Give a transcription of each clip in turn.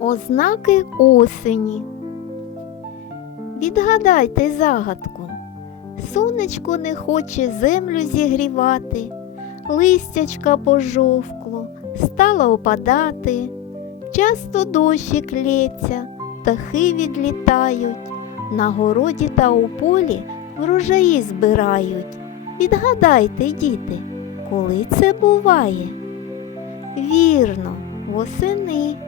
Ознаки осені. Відгадайте загадку. Сонечко не хоче землю зігрівати, листячка пожовкло, стала опадати. Часто дощик лється, птахи відлітають, на городі та у полі врожаї збирають. Відгадайте, діти, коли це буває? Вірно, восени.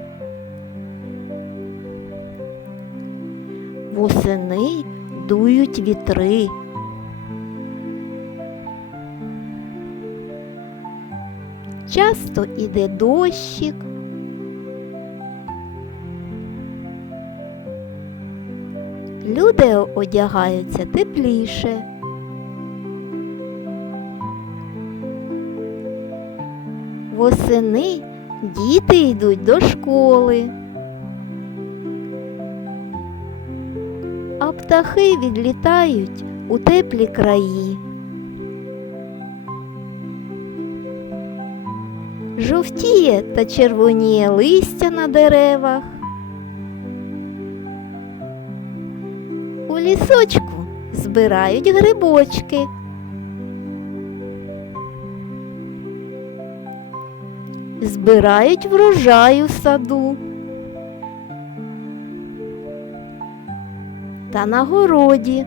Восени дують вітри. Часто іде дощик. Люди одягаються тепліше. Восени діти йдуть до школи. Птахи відлітають у теплі краї. Жовтіє та червоніє листя на деревах. У лісочку збирають грибочки. Збирають врожай у саду. Та на городі.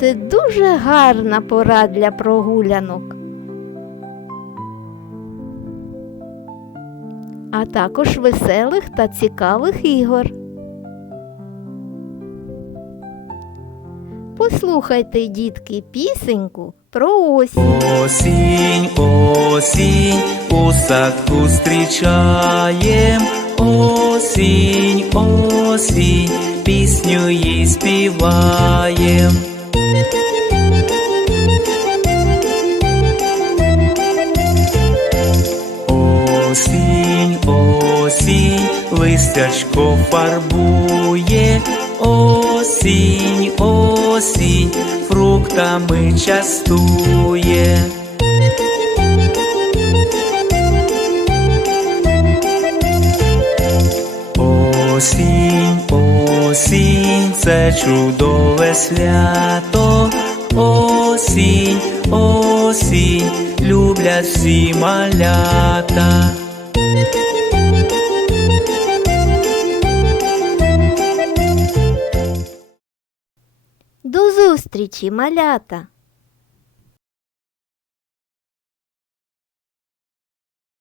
Це дуже гарна пора для прогулянок. А також веселих та цікавих ігор. Послухайте, дітки, пісеньку про осінь. Осінь, осінь, у садку зустрічаєм, осінь, осінь, пісню їй співаєм. Осінь, осінь, листячко фарбує, осінь, осінь, фруктами частує. Осінь, осінь, це чудове свято, осінь, осінь, люблять всі малята. Зустрічі, малята!